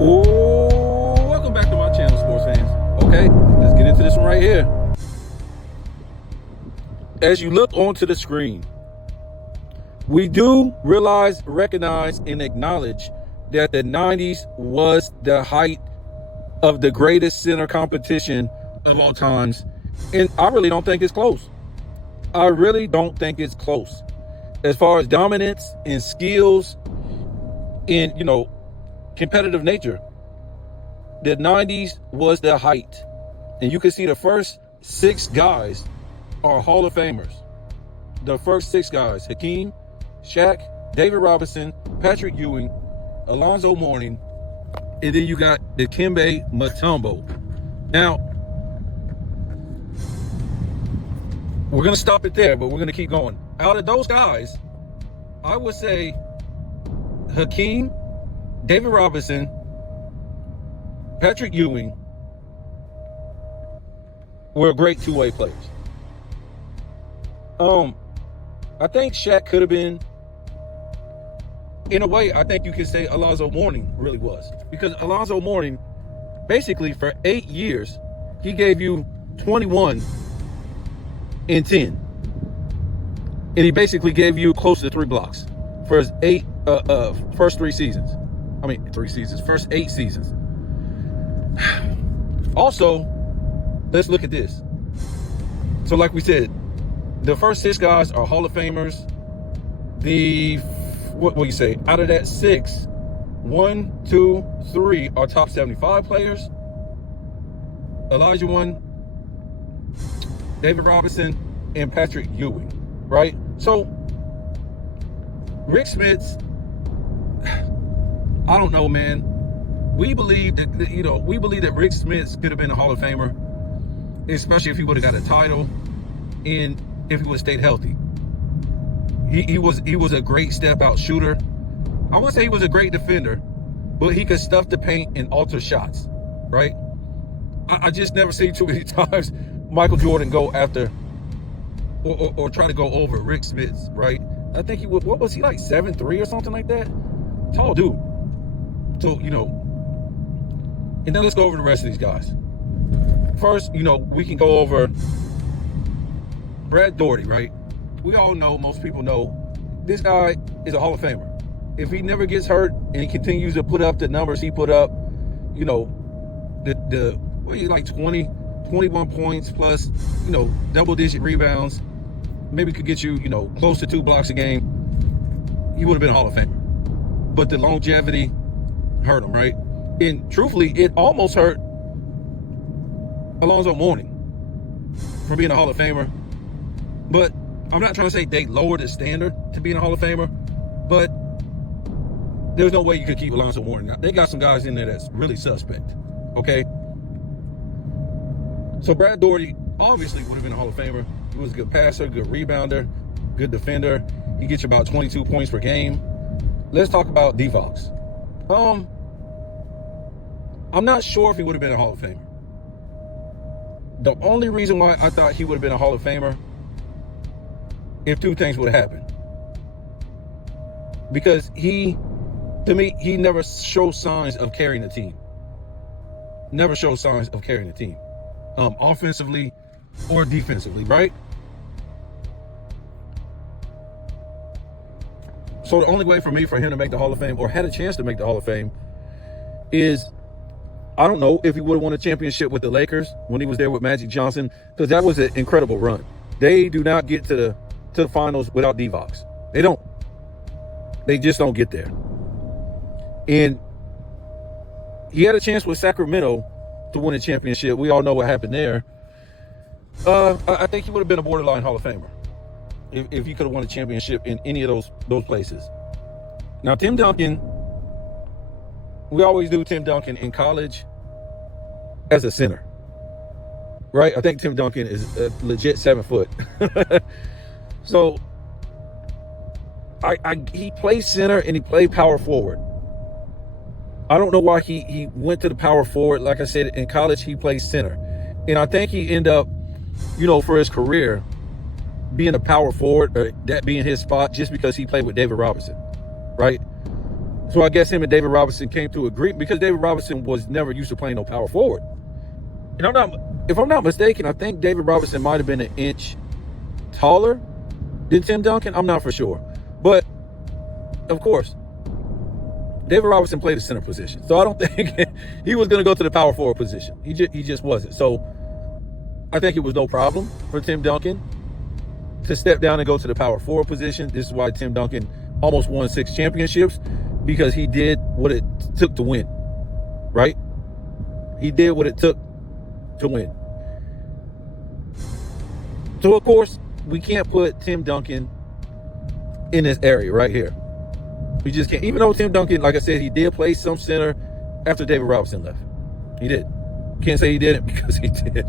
Oh, welcome back to my channel, sports fans. Okay, let's get into this one right here. As you look onto the screen, we do realize, recognize, and acknowledge that the 90s was the height of the greatest center competition of all times. And I really don't think it's close. I really don't think it's close. As far as dominance and skills and, competitive nature, the 90s was the height. And you can see the first 6 guys are Hall of Famers. The first 6 guys: Hakeem, Shaq, David Robinson, Patrick Ewing, Alonzo Mourning, and then you got Dikembe Mutombo. Now, we're going to stop it there, but we're going to keep going. Out of those guys, I would say Hakeem, David Robinson, Patrick Ewing were great two-way players. I think Shaq could have been, in a way, I think you could say Alonzo Mourning really was. Because Alonzo Mourning, basically for 8 years, he gave you 21 and 10. And he basically gave you close to 3 blocks for his first 8 seasons. First 8 seasons. Also, let's look at this. So like we said, the first 6 guys are Hall of Famers. What will you say? Out of that 6, 1, 2, 3 are top 75 players. Elijah One, David Robinson, and Patrick Ewing, right? So, Rick Smits, I don't know, man. We believe that Rick Smits could have been a Hall of Famer, especially if he would have got a title and if he would have stayed healthy. He was a great step-out shooter. I wouldn't say he was a great defender, but he could stuff the paint and alter shots, right? I just never seen too many times Michael Jordan go after or try to go over Rick Smits, right? I think he was, what was he, like 7'3" or something like that? Tall dude. So, and then let's go over the rest of these guys. First, we can go over Brad Daugherty, right? We all know, most people know, this guy is a Hall of Famer. If he never gets hurt and he continues to put up the numbers he put up, like 20, 21 points plus, double-digit rebounds, maybe could get you, close to 2 blocks a game, he would have been a Hall of Famer. But the longevity hurt him, right? And truthfully, it almost hurt Alonzo Mourning for being a Hall of Famer. But I'm not trying to say they lowered the standard to being a Hall of Famer, but there's no way you could keep Alonzo Mourning. They got some guys in there that's really suspect, okay? So Brad Daugherty obviously would have been a Hall of Famer. He was a good passer, good rebounder, good defender. He gets you about 22 points per game. Let's talk about D-Fox. I'm not sure if he would have been a Hall of Famer. The only reason why I thought he would have been a Hall of Famer if 2 things would have happened. Because he never showed signs of carrying the team. Never showed signs of carrying the team. Offensively or defensively, right? So the only way for him to make the Hall of Fame, or had a chance to make the Hall of Fame, is, I don't know if he would have won a championship with the Lakers when he was there with Magic Johnson, because that was an incredible run. They do not get to the finals without D-Fox. They don't. They just don't get there. And he had a chance with Sacramento to win a championship. We all know what happened there. I think he would have been a borderline Hall of Famer if he could have won a championship in any of those places. Now, Tim Duncan, we always do Tim Duncan in college as a center, right? I think Tim Duncan is a legit 7 foot. So he played center and he played power forward. I don't know why he went to the power forward. Like I said, in college, he played center. And I think he ended up, for his career, being a power forward, or that being his spot, just because he played with David Robinson, right? So I guess him and David Robinson came to agree, because David Robinson was never used to playing no power forward. And if I'm not mistaken, I think David Robinson might have been an inch taller than Tim Duncan. I'm not for sure. But, of course, David Robinson played the center position. So I don't think he was going to go to the power forward position. He just wasn't. So I think it was no problem for Tim Duncan to step down and go to the power forward position. This is why Tim Duncan almost won 6 championships, because he did what it took to win, right? He did what it took to win. So, of course, we can't put Tim Duncan in this area right here. We just can't. Even though Tim Duncan, like I said, he did play some center after David Robinson left. He did. Can't say he didn't, because he did.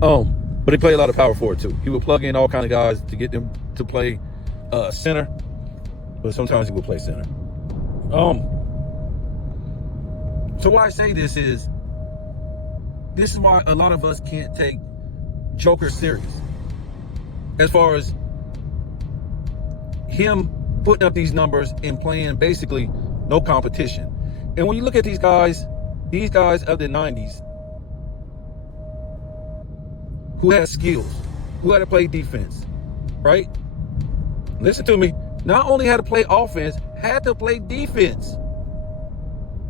But he played a lot of power forward too. He would plug in all kind of guys to get them to play center, but sometimes he would play center. So why I say this is why a lot of us can't take Joker serious, as far as him putting up these numbers and playing basically no competition. And when you look at these guys of the 90s who had skills, who had to play defense, right? Listen to me. Not only had to play offense, had to play defense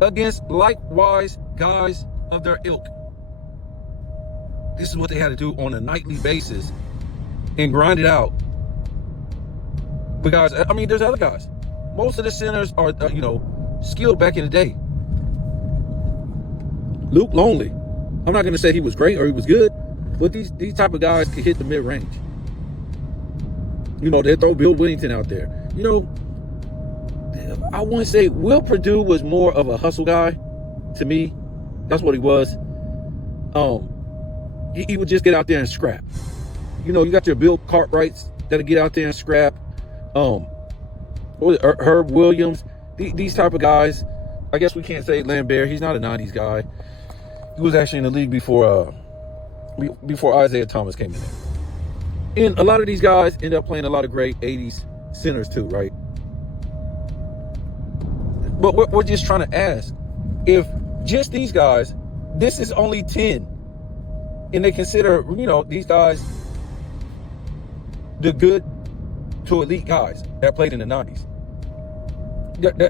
against likewise guys of their ilk. This is what they had to do on a nightly basis and grind it out. But guys, I mean, there's other guys. Most of the centers are, skilled back in the day. Luke Longley. I'm not going to say he was great or he was good, but these type of guys could hit the mid-range. They throw Bill Whittington out there. I want to say Will Perdue was more of a hustle guy to me. That's what he was. He would just get out there and scrap. You got your Bill Cartwrights that'll get out there and scrap. Herb Williams, these type of guys. I guess we can't say Lambert. He's not a 90s guy. He was actually in the league before Isaiah Thomas came in there. And a lot of these guys end up playing a lot of great 80s centers too, right? But we're just trying to ask, if just these guys, this is only 10, and they consider, these guys the good to elite guys that played in the 90s.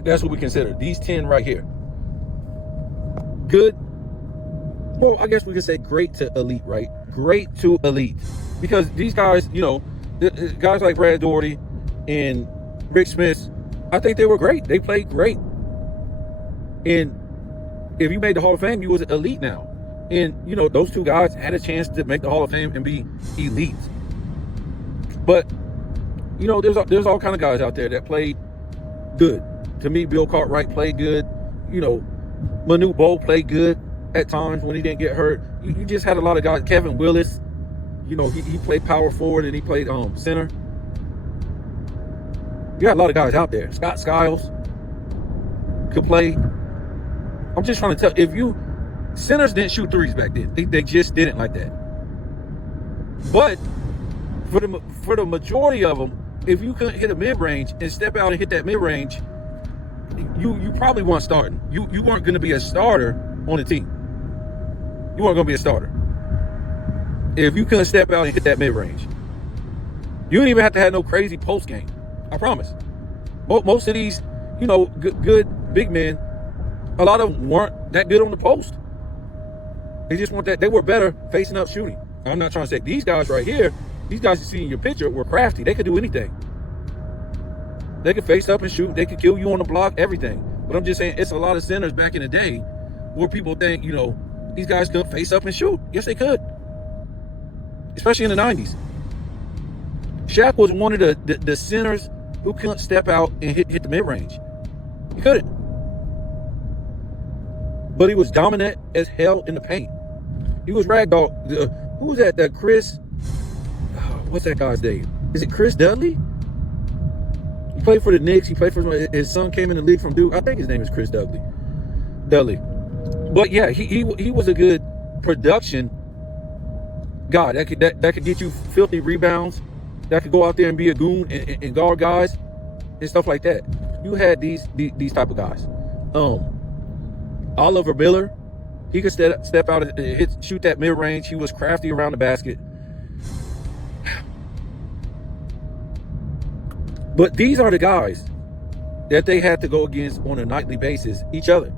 That's what we consider. These 10 right here. Good. Well, I guess we could say great to elite, right? Great to elite. Because these guys, guys like Brad Daugherty and Rick Smith, I think they were great. They played great. And if you made the Hall of Fame, you was elite now. And, those two guys had a chance to make the Hall of Fame and be elite. But, there's all kind of guys out there that played good. To me, Bill Cartwright played good. Manu Bowe played good at times when he didn't get hurt. You just had a lot of guys. Kevin Willis, he played power forward and he played center. You got a lot of guys out there. Scott Skiles could play. I'm just trying to tell, centers didn't shoot threes back then. They just didn't like that. But for the majority of them, if you couldn't hit a mid-range and step out and hit that mid-range, you probably weren't starting. You weren't going to be a starter on the team. You weren't going to be a starter if you couldn't step out and hit that mid-range. You didn't even have to have no crazy post game. I promise. Most of these, good big men, a lot of them weren't that good on the post. They just weren't that. They were better facing up shooting. I'm not trying to say these guys right here, these guys you see in your picture were crafty. They could do anything. They could face up and shoot. They could kill you on the block, everything. But I'm just saying, it's a lot of centers back in the day where people think, these guys could face up and shoot. Yes, they could. Especially in the 90s. Shaq was one of the centers who couldn't step out and hit the mid-range. He couldn't. But he was dominant as hell in the paint. He was ragdoll. Who was that? That Chris? What's that guy's name? Is it Chris Dudley? He played for the Knicks. He played for his son came in the league from Duke. I think his name is Chris Dudley. But yeah, he was a good production guy that could get you filthy rebounds. That could go out there and be a goon and guard guys and stuff like that. you had these type of guys. Oliver Miller, he could step out and shoot that mid range. He was crafty around the basket. But these are the guys that they had to go against on a nightly basis, each other.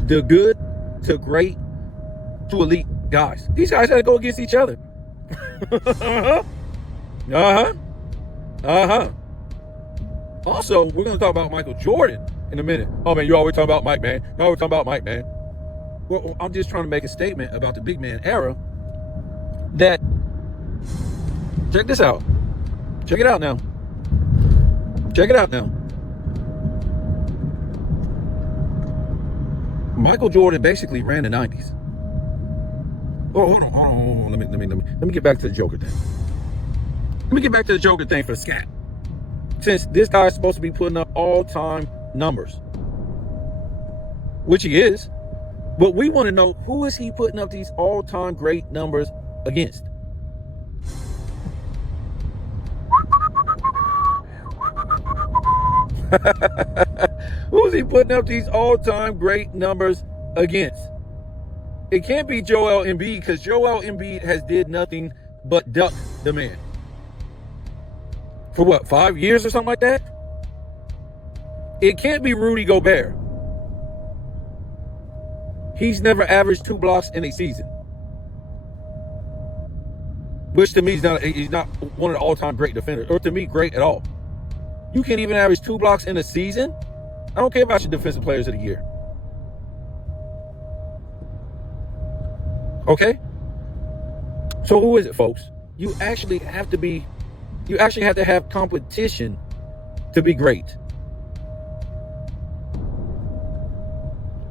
The good to great to elite guys. These guys had to go against each other. Also, we're going to talk about Michael Jordan in a minute. Oh, man, you always talking about Mike, man. You always talking about Mike, man. Well, I'm just trying to make a statement about the big man era that, check this out. Check it out now. Check it out now. Michael Jordan basically ran the 90s. Oh, hold on. Let me get back to the Joker thing. Let me get back to the Joker thing for Scat. Since this guy's supposed to be putting up all-time numbers, which he is, but we want to know, who is he putting up these all-time great numbers against? Who's he putting up these all-time great numbers against? It can't be Joel Embiid, because Joel Embiid has did nothing but duck the man. For what, 5 years or something like that? It can't be Rudy Gobert. He's never averaged 2 blocks in a season. Which to me, he's not one of the all-time great defenders, or to me, great at all. You can't even average 2 blocks in a season? I don't care about your defensive players of the year. Okay? So who is it, folks? You actually have to have competition to be great.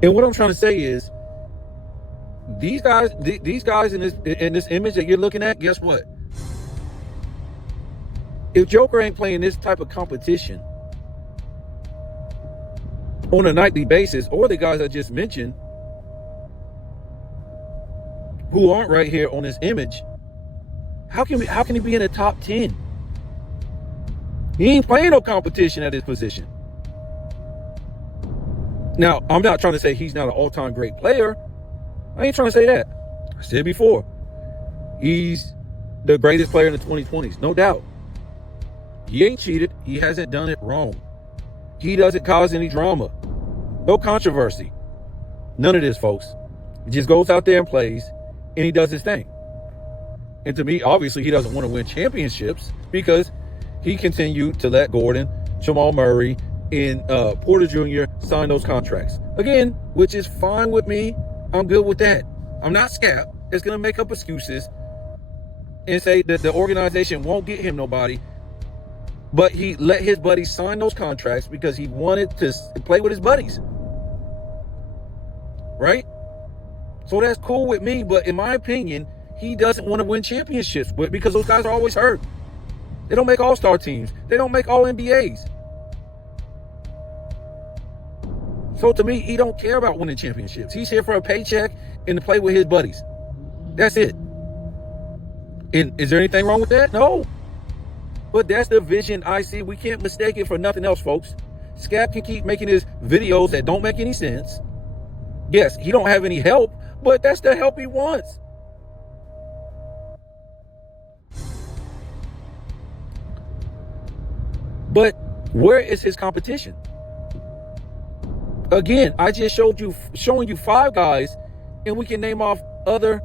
And what I'm trying to say is, these guys in this image that you're looking at, guess what? If Joker ain't playing this type of competition on a nightly basis, or the guys I just mentioned who aren't right here on this image, how can he be in the top 10? He ain't playing no competition at his position. Now, I'm not trying to say he's not an all-time great player. I ain't trying to say that. I said before, he's the greatest player in the 2020s, no doubt. He ain't cheated. He hasn't done it wrong. He doesn't cause any drama. No controversy. None of this, folks. He just goes out there and plays, and he does his thing. And to me, obviously, he doesn't want to win championships, because he continued to let Gordon, Jamal Murray, and Porter Jr. sign those contracts. Again, which is fine with me. I'm good with that. I'm not Scap that's going to make up excuses and say that the organization won't get him nobody. But he let his buddies sign those contracts because he wanted to play with his buddies. Right? So that's cool with me. But in my opinion, he doesn't want to win championships because those guys are always hurt. They don't make all-star teams. They don't make all-NBAs. So to me, he don't care about winning championships. He's here for a paycheck and to play with his buddies. That's it. And is there anything wrong with that? No. But that's the vision I see. We can't mistake it for nothing else, folks. Scap can keep making his videos that don't make any sense. Yes, he don't have any help, but that's the help he wants. But where is his competition? Again, I just showing you 5 guys, and we can name off other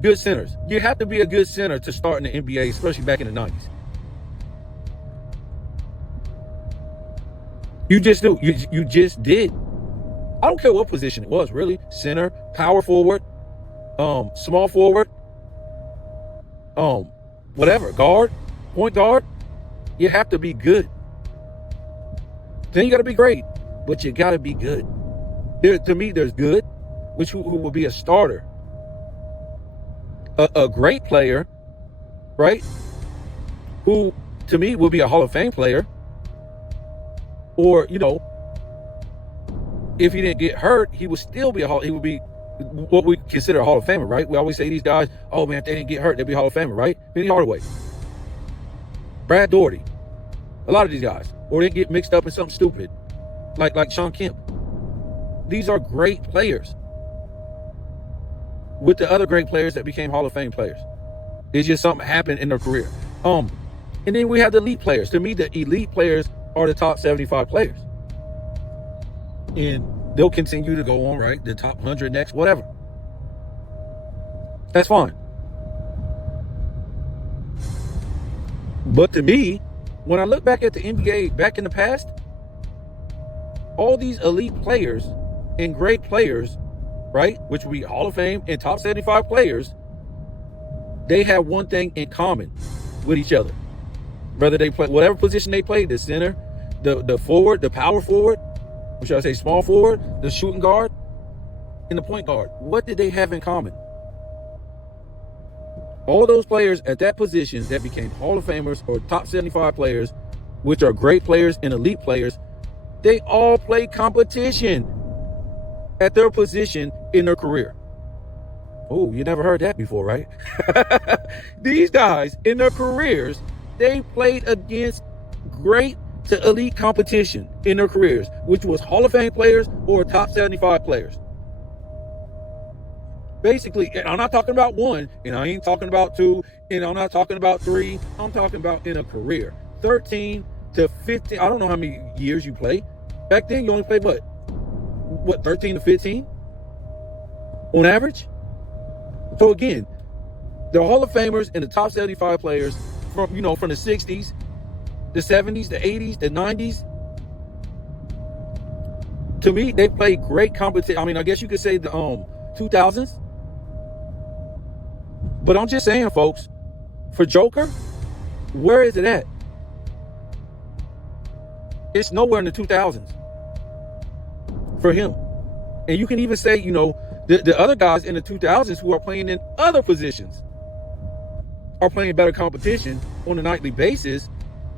good centers. You have to be a good center to start in the NBA, especially back in the 90s. You just do. You just did. I don't care what position it was, really. Center, power forward, small forward, whatever, guard, point guard. You have to be good. Then you got to be great, but you got to be good. To me, there's good, which who will be a starter, a great player, right? Who to me will be a Hall of Fame player, or if he didn't get hurt, he would still be he would be what we consider a Hall of Famer, right? We always say these guys, oh man, if they didn't get hurt, they'd be Hall of Famer, right? Penny Hardaway, Brad Daugherty, a lot of these guys, or they get mixed up in something stupid. like Sean Kemp. These are great players with the other great players that became Hall of Fame players. It's just something happened in their career. And then we have the elite players. To me, the elite players are the top 75 players. And they'll continue to go on, right? The top 100 next, whatever. That's fine. But to me, when I look back at the NBA back in the past, all these elite players and great players, right, which would be Hall of Fame and top 75 players, they have one thing in common with each other. Whether they play whatever position they play, the center, the forward, the power forward, or should I say small forward, the shooting guard, and the point guard. What did they have in common? All those players at that position that became Hall of Famers or top 75 players, which are great players and elite players, they all play competition at their position in their career. Oh, you never heard that before, right? These guys in their careers, they played against great to elite competition in their careers, which was Hall of Fame players or top 75 players. Basically, I'm not talking about one, and I ain't talking about two, and I'm not talking about three. I'm talking about in a career. 13 to 15. I don't know how many years you play. Back then, you only played what, 13 to 15 on average? So again, the Hall of Famers and the top 75 players from the 60s, the 70s, the 80s, the 90s. To me, they played great competition. I mean, I guess you could say the 2000s. But I'm just saying, folks, for Joker, where is it at? It's nowhere in the 2000s for him. And you can even say, the other guys in the 2000s who are playing in other positions are playing better competition on a nightly basis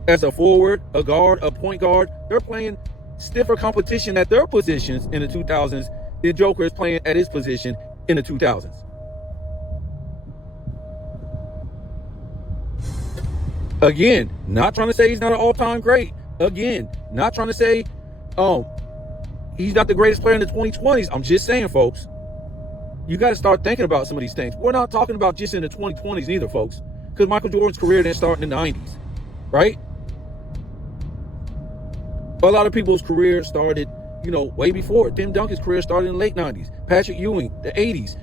as a forward, a guard, a point guard. They're playing stiffer competition at their positions in the 2000s than Joker is playing at his position in the 2000s. Again, not trying to say he's not an all-time great. Again, not trying to say he's not the greatest player in the 2020s. I'm just saying, folks, you got to start thinking about some of these things. We're not talking about just in the 2020s either, folks, because Michael Jordan's career didn't start in the 90s, right? A lot of people's career started, way before. Tim Duncan's career started in the late 90s. Patrick Ewing, the 80s.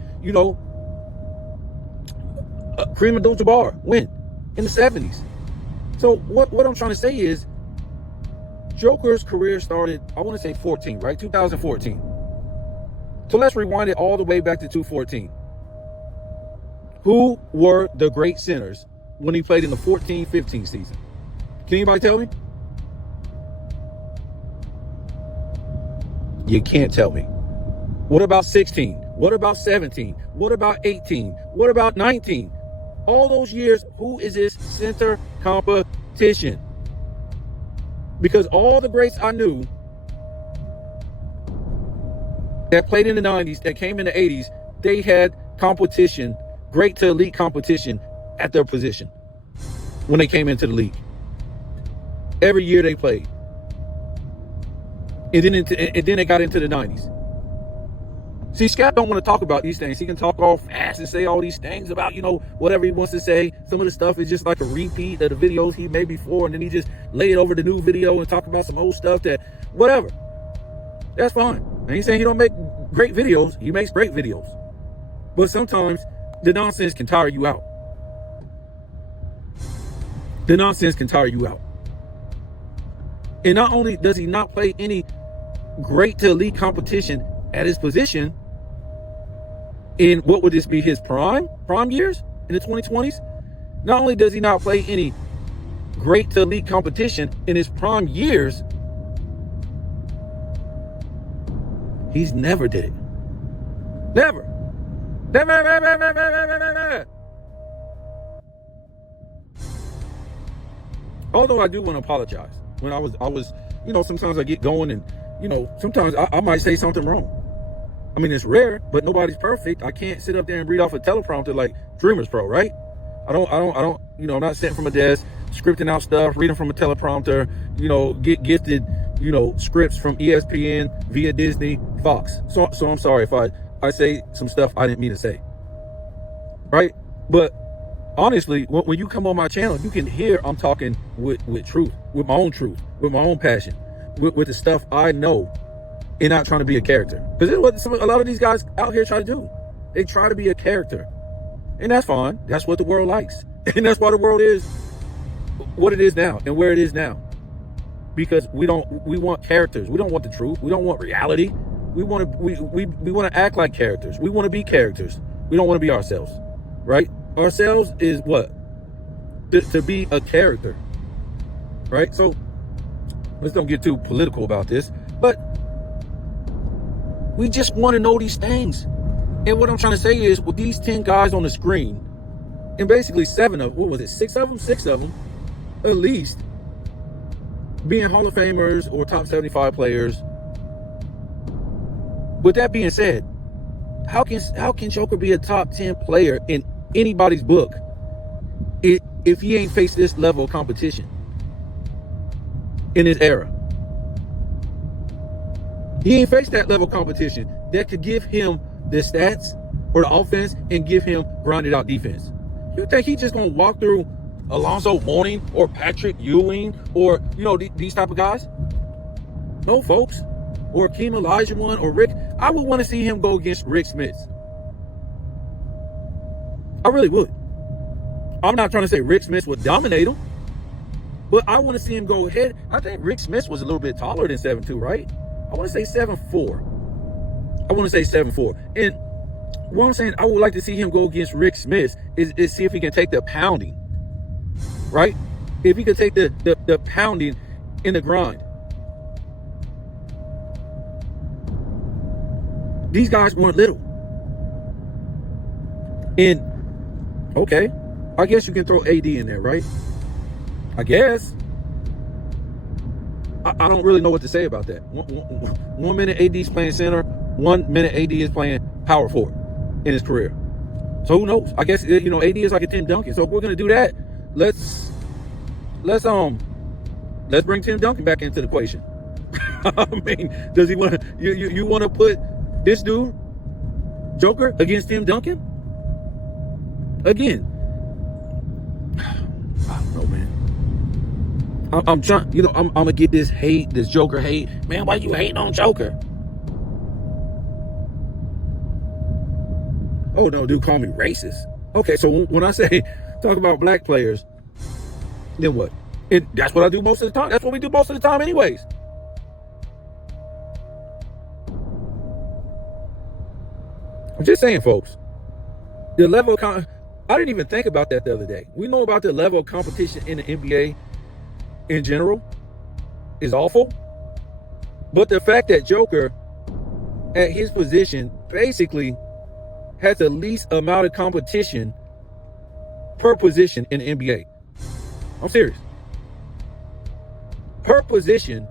Kareem Abdul-Jabbar, when? In the 70s. So what I'm trying to say is Joker's career started, I want to say 14, right? 2014. So let's rewind it all the way back to 2014. Who were the great centers when he played in the 14-15 season? Can anybody tell me? You can't tell me. What about 16? What about 17? What about 18? What about 19? All those years, who is his center competition? Because all the greats I knew that played in the 90s, that came in the 80s, they had competition, great to elite competition at their position when they came into the league. Every year they played. And then they got into the 90s. See, Scap don't want to talk about these things. He can talk all fast and say all these things about, whatever he wants to say. Some of the stuff is just like a repeat of the videos he made before, and then he just lay it over the new video and talk about some old stuff that, whatever. That's fine. I ain't saying he don't make great videos. He makes great videos. But sometimes the nonsense can tire you out. The nonsense can tire you out. And not only does he not play any great to elite competition at his position, in what would this be, his prime years in the 2020s? Not only does he not play any great to elite competition in his prime years, he's never did it. Never. Never. Although I do want to apologize. When I was, sometimes I get going and, sometimes I might say something wrong. I mean, it's rare, but nobody's perfect. I can't sit up there and read off a teleprompter like Dreamers Pro, right? I don't, I'm not sitting from a desk, scripting out stuff, reading from a teleprompter, get gifted, scripts from ESPN via Disney, Fox. So I'm sorry if I say some stuff I didn't mean to say. Right? But honestly, when you come on my channel, you can hear I'm talking with truth, with my own passion, with the stuff I know, and not trying to be a character. Because this is what a lot of these guys out here try to do. They try to be a character. And that's fine. That's what the world likes. And that's why the world is what it is now and where it is now. Because we want characters. We don't want the truth. We don't want reality. We want to act like characters. We want to be characters. We don't want to be ourselves. Right? Ourselves is what? To be a character. Right? So let's don't get too political about this. But we just want to know these things. And what I'm trying to say is, with these 10 guys on the screen, and basically 7 of, what was it, 6 of them, at least, being Hall of Famers or top 75 players. With that being said, how can Joker be a top 10 player in anybody's book if he ain't faced this level of competition in his era? He ain't faced that level of competition that could give him the stats or the offense and give him grinded out defense. You think he's just gonna walk through Alonzo Mourning or Patrick Ewing or these type of guys? No, folks. Or Akeem Olajuwon or Rick. I would want to see him go against Rick Smith. I really would. I'm not trying to say Rick Smith would dominate him, but I want to see him go ahead. I think Rick Smith was a little bit taller than 7'2", right? I want to say 7'4". And what I'm saying, I would like to see him go against Rick Smith is see if he can take the pounding, right? If he could take the pounding in the grind. These guys weren't little. And, okay, I guess you can throw AD in there, right? I guess. I don't really know what to say about that. 1 minute AD is playing center, 1 minute AD is playing power forward in his career. So who knows? I guess AD is like a Tim Duncan. So if we're gonna do that, let's bring Tim Duncan back into the equation. I mean, does he want to? You want to put this dude, Joker, against Tim Duncan? Again, I don't know, man. I'm trying, I'm gonna get this hate, this Joker hate. Man, why you hating on Joker? Oh no, dude, call me racist. Okay, so when I say talk about black players, then what? And that's what I do most of the time. That's what we do most of the time anyways. I'm just saying, folks, the level of I didn't even think about that the other day. We know about the level of competition in the NBA in general is awful. But the fact that Joker, at his position, basically has the least amount of competition per position in the NBA. I'm serious. Per position,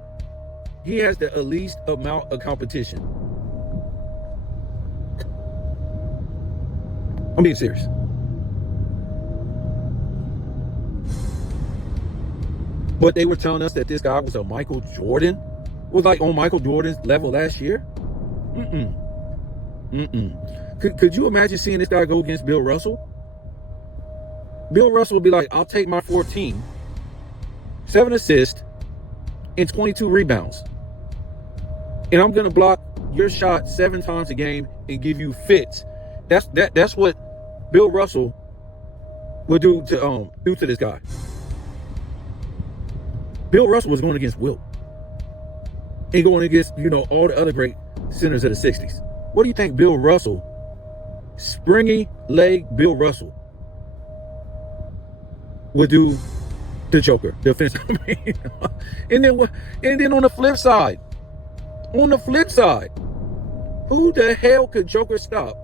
he has the least amount of competition. I'm being serious. But they were telling us that this guy was a Michael Jordan, was like on Michael Jordan's level last year. Could you imagine seeing this guy go against Bill Russell? Bill Russell would be like, I'll take my 14, 7 assists, and 22 rebounds. And I'm gonna block your shot 7 times a game and give you fits. That's what Bill Russell would do to this guy. Bill Russell was going against Wilt and going against, all the other great centers of the 60s. What do you think Bill Russell, springy leg Bill Russell, would do to Joker, the offensive? And then on the flip side, who the hell could Joker stop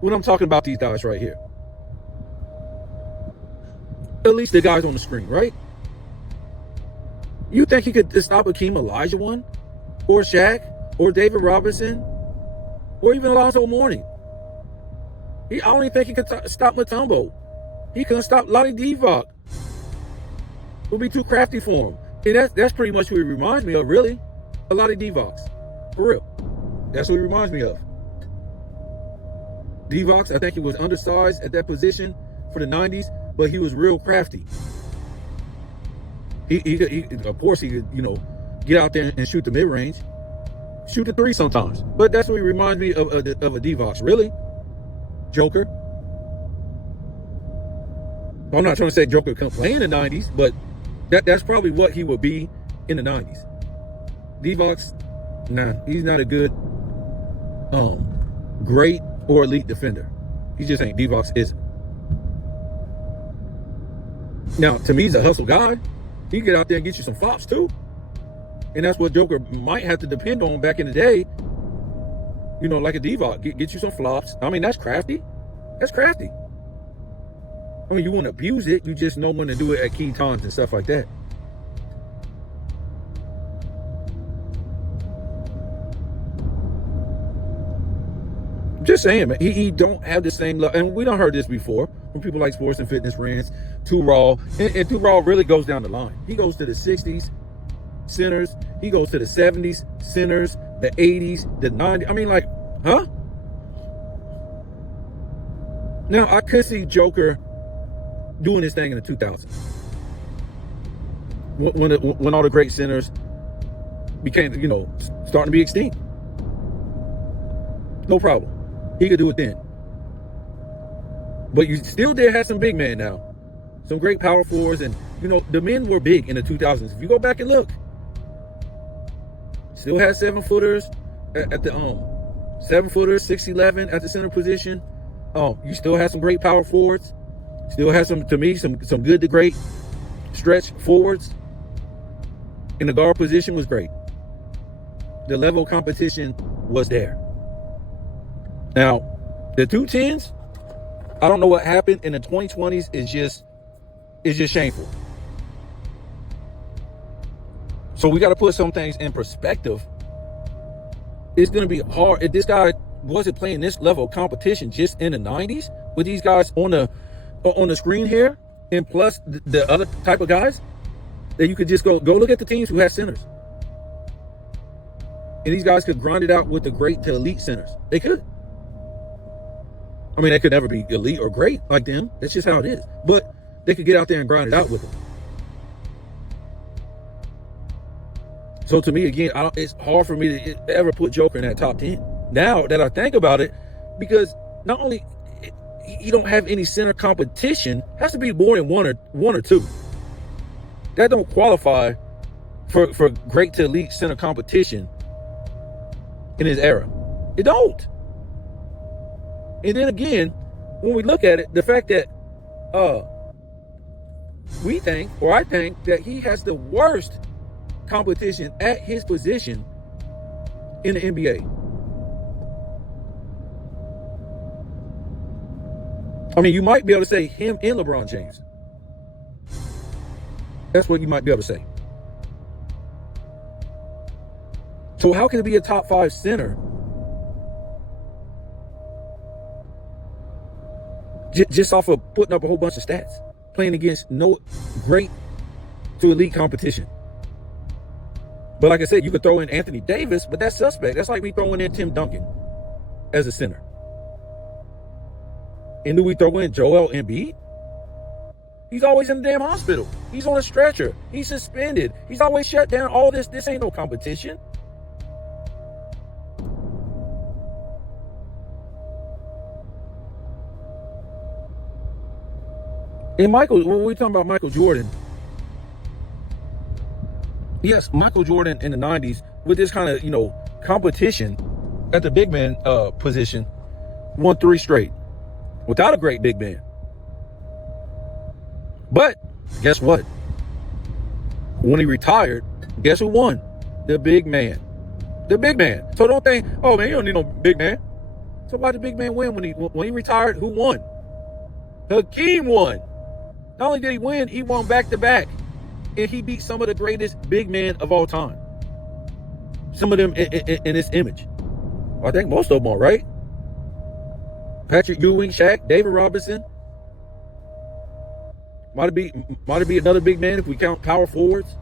when I'm talking about these guys right here? At least the guys on the screen, right? You think he could stop Akeem Olajuwon or Shaq or David Robinson or even Alonzo Mourning? I don't even think he could stop Mutombo. He couldn't stop Lonnie Divac. It would be too crafty for him. And that's pretty much what he reminds me of, really. A lot of Divox. For real. That's what he reminds me of. Divox, I think he was undersized at that position for the 90s, but he was real crafty. He of course, he could, get out there and shoot the mid-range. Shoot the three sometimes. But that's what he reminds me of a Divox. Really? Joker. I'm not trying to say Joker couldn't play in the 90s, but that's probably what he would be in the 90s. Divox, nah, he's not a good, great or elite defender. He just ain't. Divox isn't. Now, to me, he's a hustle guy. He can get out there and get you some flops too. And that's what Joker might have to depend on back in the day. Like a Divox, get you some flops. I mean, that's crafty. That's crafty. I mean, you won't abuse it. You just know when to do it at key times and stuff like that. Just saying, man. He don't have the same level. And we done heard this before from people like Sports and Fitness Rants, Too Raw. And Too Raw really goes down the line. He goes to the 60s centers. He goes to the 70s centers, the 80s, the 90s. I mean, like, huh? Now, I could see Joker doing his thing in the 2000s. When all the great centers became, starting to be extinct. No problem. He could do it then. But you still did have some big men now. Some great power forwards. And, the men were big in the 2000s. If you go back and look, still had 7-footers at the 7-footers, 6'11" at the center position. You still had some great power forwards. Still had some good to great stretch forwards. And the guard position was great. The level of competition was there. Now, the 210s, I don't know what happened in the 2020s. It's just shameful. So we got to put some things in perspective. It's going to be hard. If this guy wasn't playing this level of competition just in the 90s with these guys on the screen here, and plus the other type of guys, that you could just go look at the teams who had centers. And these guys could grind it out with the great to elite centers. They could. I mean, they could never be elite or great like them. That's just how it is. But they could get out there and grind it out with them. So to me, again, it's hard for me to ever put Joker in that top 10. Now that I think about it, because not only you don't have any center competition, has to be more than one or two. That don't qualify for great to elite center competition in his era. It don't. And then again, when we look at it, the fact that I think that he has the worst competition at his position in the NBA. I mean, you might be able to say him and LeBron James. That's what you might be able to say. So how can it be a top 5 center just off of putting up a whole bunch of stats, playing against no great to elite competition? But like I said, you could throw in Anthony Davis, but that's suspect. That's like me throwing in Tim Duncan as a center. And do we throw in Joel Embiid? He's always in the damn hospital. He's on a stretcher. He's suspended. He's always shut down. All this ain't no competition. And when we talking about Michael Jordan, yes, Michael Jordan in the 90s with this kind of, competition at the big man position, won 3 straight without a great big man. But guess what? When he retired, guess who won? The big man. The big man. So don't think, oh man, you don't need no big man. So why did the big man win when he retired? Who won? Hakeem won. Not only did he win, he won back-to-back. And he beat some of the greatest big men of all time. Some of them in this image. I think most of them are, right? Patrick Ewing, Shaq, David Robinson. Might it be another big man if we count power forwards?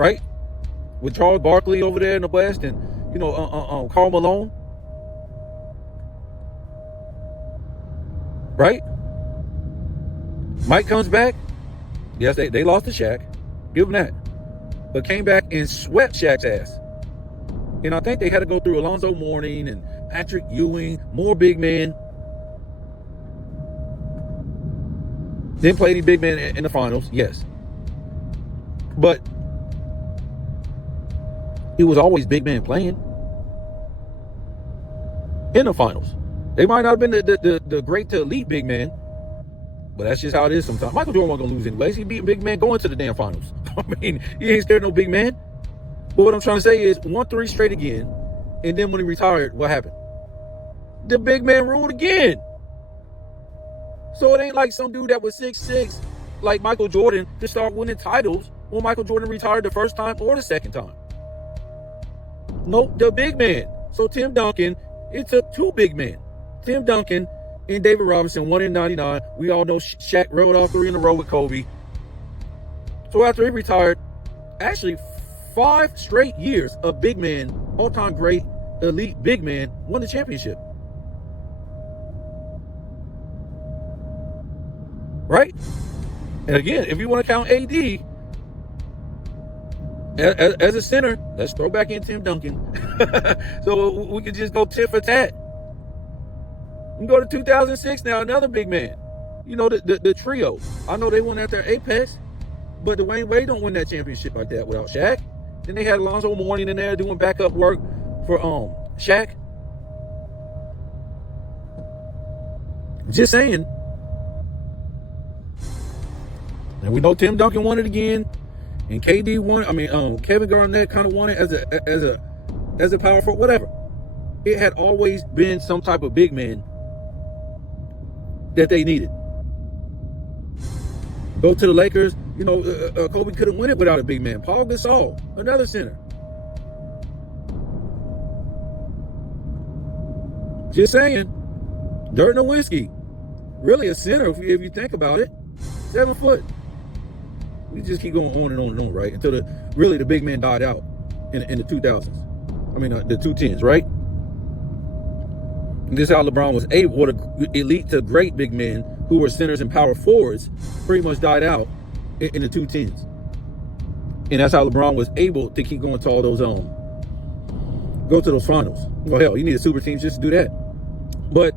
right? With Charles Barkley over there in the West, and Karl Malone, right? Mike comes back. Yes, they lost to Shaq. Give them that. But came back and swept Shaq's ass. And I think they had to go through Alonzo Mourning and Patrick Ewing, more big men. Then played the big man in the finals, yes. But it was always big man playing in the finals. They might not have been the great to elite big man, but that's just how it is sometimes. Michael Jordan wasn't going to lose anyways. He beat big man going to the damn finals. I mean, he ain't scared no big man. But what I'm trying to say is, won 3 straight again, and then when he retired, what happened? The big man ruled again. So it ain't like some dude that was 6'6", like Michael Jordan, to start winning titles when Michael Jordan retired the first time or the second time. No, the big man. So Tim Duncan, it took 2 big men. Tim Duncan and David Robinson, 1 in 99. We all know Shaq rolled off 3 in a row with Kobe. So after he retired, actually 5 straight years of big man, all-time great, elite big man, won the championship. Right? And again, if you want to count AD as a center, let's throw back in Tim Duncan. So we can just go tit for tat. We can go to 2006 now, another big man. The trio. I know they won at their apex, but Dwayne Wade don't win that championship like that without Shaq. Then they had Alonzo Mourning in there doing backup work for Shaq. Just saying. And we know Tim Duncan won it again, and KD won. Kevin Garnett kind of won it as a power forward, whatever. It had always been some type of big man that they needed. Go to the Lakers. Kobe couldn't win it without a big man. Paul Gasol, another center. Just saying. Dirk Nowitzki, really a center if you think about it. 7 foot. We just keep going on and on and on, right? Until the big man died out in the 2000s. The 2010s, right? And this is how LeBron was able, what elite to great big men who were centers and power forwards pretty much died out in the 2010s. And that's how LeBron was able to keep going to all those, go to those finals. Well, hell, you need a super team just to do that. But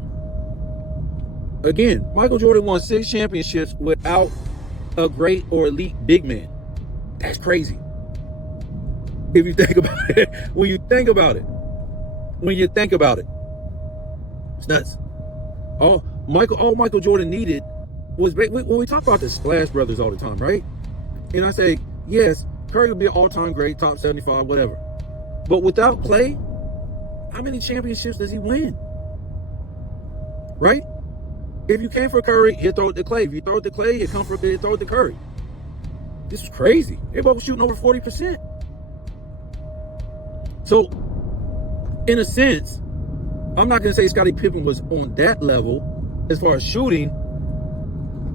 again, Michael Jordan won 6 championships without a great or elite big man. That's crazy. If you think about it, when you think about it, it's nuts. All Michael Jordan needed was, when we talk about the Splash Brothers all the time, right? And I say, yes, Curry would be an all-time great, top 75, whatever. But without Clay, how many championships does he win? Right? If you came for Curry, he'd throw it to Clay. If you throw it to Clay, he'd throw it to Curry. This was crazy. Everybody was shooting over 40%. So, in a sense, I'm not going to say Scottie Pippen was on that level as far as shooting,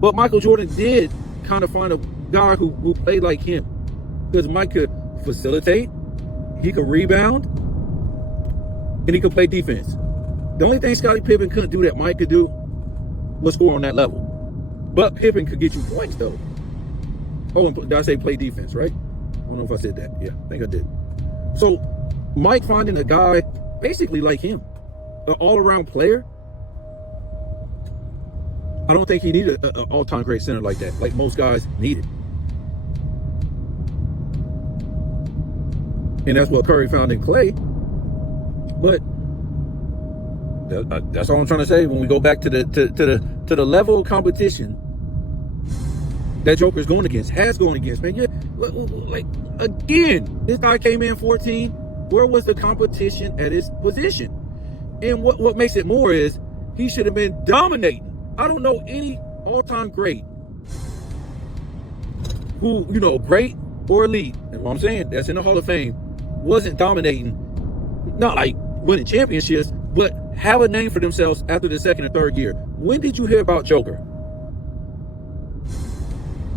but Michael Jordan did kind of find a guy who played like him. Because Mike could facilitate, he could rebound, and he could play defense. The only thing Scottie Pippen couldn't do that Mike could do was score on that level. But Pippen could get you points, though. Oh, and did I say play defense, right? I don't know if I said that. Yeah, I think I did. So, Mike finding a guy basically like him, an all-around player, I don't think he needed an all-time great center like that, like most guys needed. And that's what Curry found in Clay. But that's all I'm trying to say. When we go back to the level of competition that Joker's going against, has going against, man. Like again, this guy came in 14. Where was the competition at his position? And what makes it more is he should have been dominating. I don't know any all-time great who, great or elite, and what I'm saying, that's in the Hall of Fame, wasn't dominating, not like winning championships, but have a name for themselves after the second or third year. When did you hear about Joker?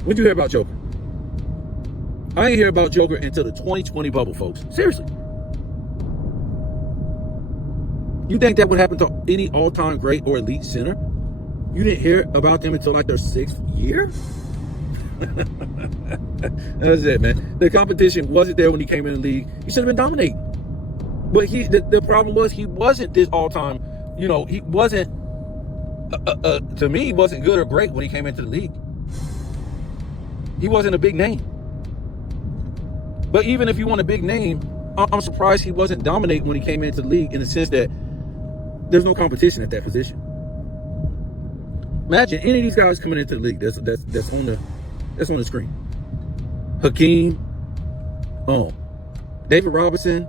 When did you hear about Joker? I ain't hear about Joker until the 2020 bubble, folks. Seriously. You think that would happen to any all-time great or elite center? You didn't hear about them until like their 6th year? That's it, man. The competition wasn't there when he came in the league. He should have been dominating. But the problem was he wasn't this all-time, he wasn't, to me, he wasn't good or great when he came into the league. He wasn't a big name. But even if you want a big name, I'm surprised he wasn't dominating when he came into the league, in the sense that there's no competition at that position. Imagine any of these guys coming into the league that's on the screen. Hakeem, David Robinson,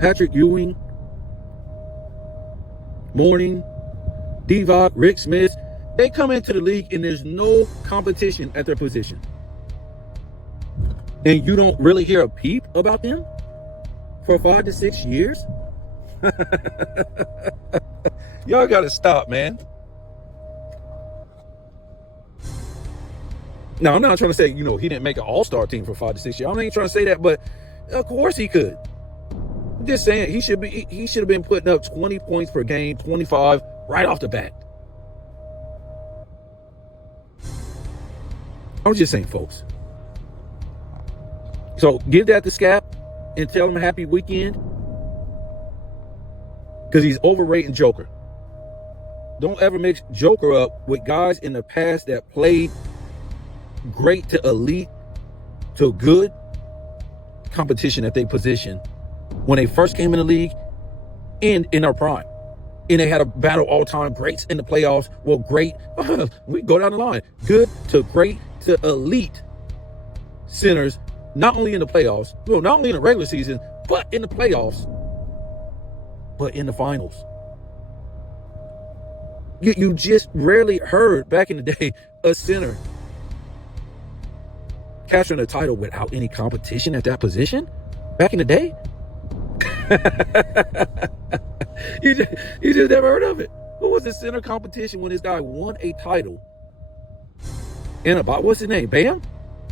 Patrick Ewing, Mourning, Divock, Rick Smith. They come into the league and there's no competition at their position. And you don't really hear a peep about them for 5 to 6 years? Y'all gotta stop, man. Now, I'm not trying to say, he didn't make an all-star team for 5 to 6 years. I ain't trying to say that, but of course he could. I'm just saying he should have been putting up 20 points per game, 25 right off the bat. I'm just saying, folks. So give that to Scap and tell him a happy weekend, because he's overrating Joker. Don't ever mix Joker up with guys in the past that played great to elite to good competition at their position when they first came in the league and in their prime. And they had a battle all-time greats in the playoffs. Well, great. We go down the line. Good to great to elite centers, not only in the playoffs, not only in the regular season, but in the playoffs, but in the finals. You just rarely heard back in the day a center capturing a title without any competition at that position back in the day. you just never heard of it. What was the center competition when this guy won a title? And about, what's his name? Bam?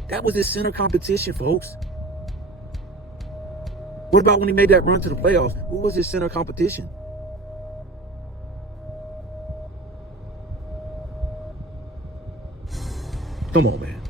That was his center competition, folks. What about when he made that run to the playoffs? What was his center competition? Come on, man.